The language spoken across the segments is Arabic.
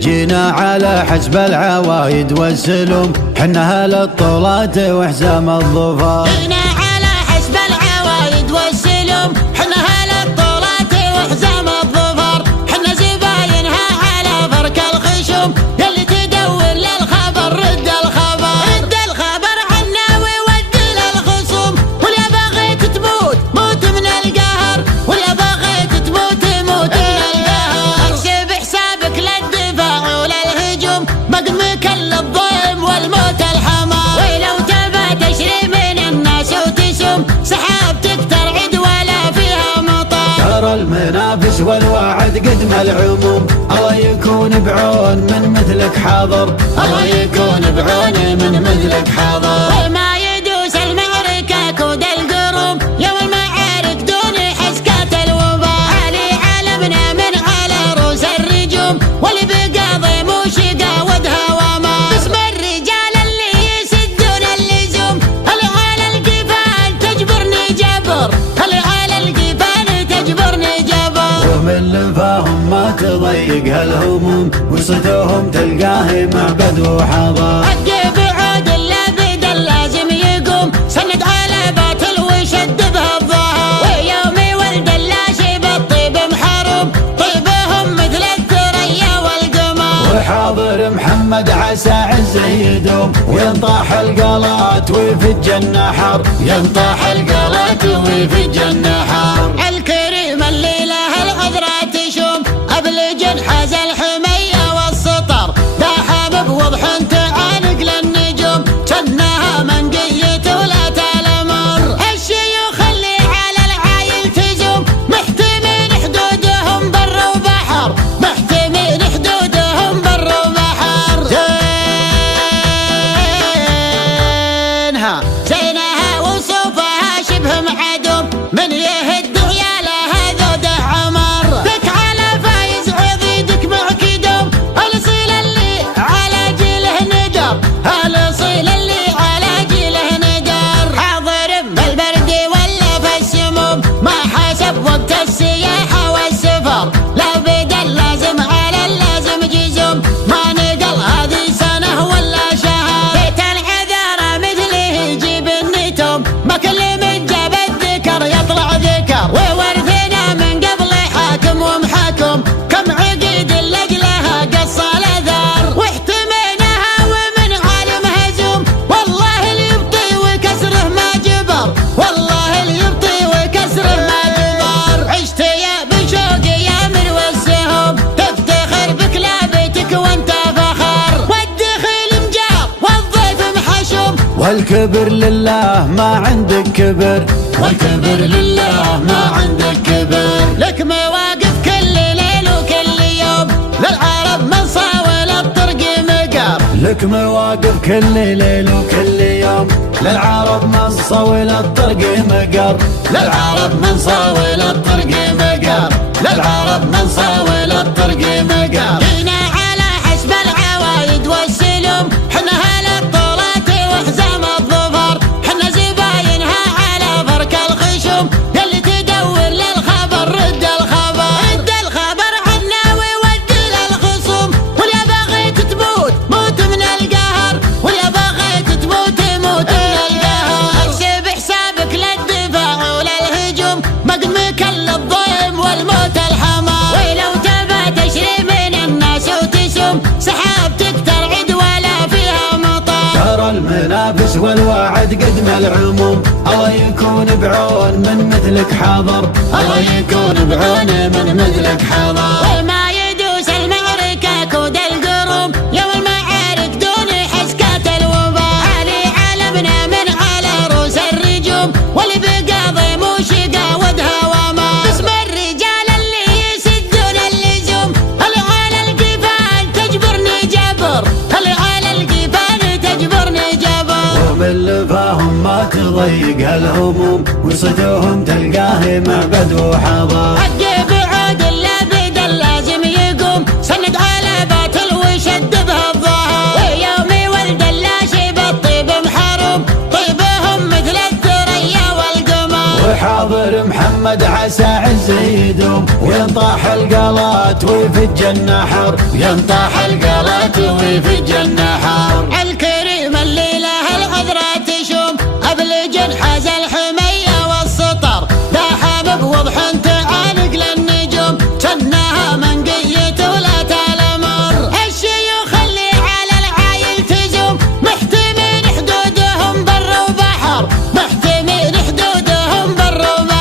جينا على حسب العوايد والسلم، حنا اهل الطولات وحزام الظفر. جينا على حسب العوايد والسلم، حنا اهل الطولات وحزام الظفر. حنا زباينها على فرك الخشم، يلي تدور للخبر رد الخبر. رد الخبر عنا وود للخصوم، ولا بغيت تموت موت من القهر، ولا بغيت تموت موت من القهر. احسب حسابك للدفاع وللهجوم، مقمك للظلم والموت الحمار. ولو تبى تشري من الناس وتسم، سحابتك ترعد ولا فيها مطر. ترى المنافس والوعد قدم العموم، الله يكون بعون من مثلك حاضر. الله يكون بعون من مثلك حاضر. وما يدوس المعركة كود القروم، يوم المعارك دون حسكات الوباء. علي علمنا من على رؤوس الرجوم، واللي بقاضي موشقة ودها وما. باسم الرجال اللي يسدون اللزوم، اللي على القفال تجبرني جبر، اللي على القفال تجبرني جبر. ومن لفاهم ما تضيق هالهموم، وصيتهم تلقاه معبد وحضر. حق بعود اللابد اللازم يقوم، سند على باطل وشد به الظهر. ويوم ولد اللاشي بالطيب محروم، طيبهم مثل الثريا والقمر. وحاضر محمد عسى عزه يدوم، وينطاح القلات ويفج النحر. ينطاح القلات ويفج النحر. الكريم اللي له العذرات تشوم، ابلج حاز الحميه والسطر. داحم بوضح تعانق للنجوم، جنها منقية ولا تلمر. الشيوخ اللي على العايل تزوم، محتمين حدودهم بر وبحر، محتمين حدودهم بر وبحر. زينها وصوفها شبه معدوم، من يهد عيالها ذوده عمر. ذك على فايز عضيدك معك دوم، الاصيل اللي على جيله ندر، الاصيل اللي على جيله ندر. حاضر بالبرد ولا في السموم، ما حسب وقت السياحة والسفر. لا بدل لازم على اللازم جزوم، ما نقل هذه سنة ولا شهر. بيت العذارى مثله يجيب النتوم، ما كل من جاب الذكر يطلع ذكر. وورثنا من قبل حاكم ومحاكم، كم عقيد لأجلها قص الأثر. واحتميناها ومن عالم هزوم، والله اللي يبطي وكسره ما جبر، والله اللي يبطي وكسره ما جبر. عشت يا بشوق يا من والسهوم، تفتخر بكلابتك وانت فخر. والدخيل مجار والضيف محشوم، والكبر لله ما عندك كبر. والكبر لله ما عندك كبر. لك مواقف كل ليل وكل يوم، للعرب من صاول الطرق مقر. لك مواقف كل ليل وكل يوم، للعرب من صول الطرق مقر. للعرب من صاول الطرق مقر، للعرب من صاول الطرق مقر. جينا على حسب العوايد والسلم، حنا اهل الطولات وحزام الظفر. حنا زباينها على فرك الخشم، يلي تدور للخبر رد الخبر. رد الخبر عنا وود للخصوم، ولا بغيت تموت موت من القهر، ولا بغيت تموت موت من القهر. احسب حسابك للدفاع وللهجوم، مقمك للظلم والموت الحمار. ولو تبى تشري من الناس وتسم، سحابتك ترعد ولا فيها مطر. ترى المنافس والوعد قدم العموم، الله يكون بعون من مثلك حاضر. الله يكون بعون من مثلك حاضر. وما يدوس المعركة كود القروم، يوم المعارك دون حسكات الوباء. علي علمنا من على رؤوس الرجوم، واللي بقاضي موشقة ودها وما. باسم الرجال اللي يسدون اللزوم، اللي على القفال تجبرني جبر، اللي على القفال تجبرني جبر. ومن لفاهم ما تضيق هالهموم، وصيتهم تلقاه معبد وحضر. حق بعود اللابد اللازم يقوم، سند على باطل وشد به الظهر. ويوم ولد اللاشي بالطيب محروم، طيبهم مثل الثريا والقمر. وحاضر محمد عسى عزه يدوم، ينطاح القلات ويفج النحر، ينطاح القلات ويفج النحر. الكريم اللي له العذرة تشوم أبلج حاز الحمية والسطر، لا حابب وضح تعالق للنجوم جناها منقية ولا تلمر. الشيوخ اللي على العايل تزوم محتمين حدودهم بر وبحر، محتمين حدودهم بر وبحر.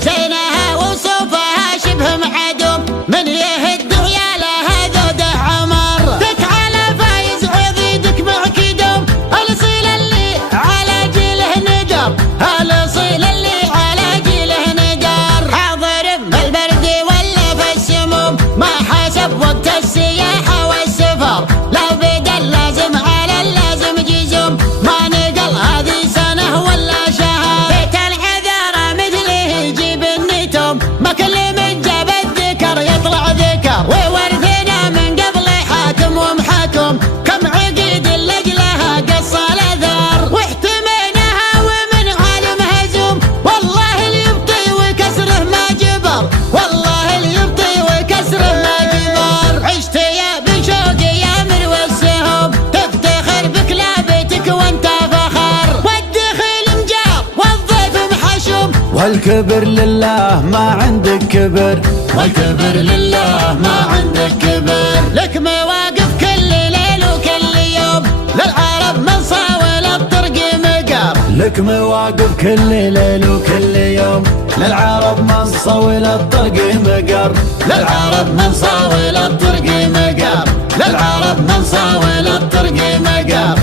زينها وصوفها شبه معدوم، من يهد عيالها ذوده عمر. دك على فايز عضيدك معكدوم، الاصيل اللي على جيله ندر، الاصيل اللي على جيله ندر. حاضر بالبرد ولا في السموم، ما حسب وقت السياحة والسفر، لو بدا اللازم على اللازم جزوم، ما نقل هذه سنة ولا شهر. بيت العذارى مثله يجيب النتوم، ما كل من جاب الذكر يطلع ذكر. وورثنا من قبل حاكم ومحكم، كم عقيد لجلها قص الاثار. واحتميناها ومن عالم هزوم، والله اللي يبطي وكسره ما جبر، والله اللي يبطي وكسره ما جبر. عشت يا بشوق يا مروى السهوم، تفتخر بكلابتك وانت فخر، والدخيل مجار والضيف محشوم. والكبر لله ما عندك كبر، والكبر لله ما عندك كبر. لك مواقف كل ليل وكل يوم، للعرب من صاول الطرق مقر. لك مواقف كل ليل وكل يوم، للعرب من صول الطرق مقر، للعرب من صاول الطرق مقر، للعرب من صاول الطرق مقر.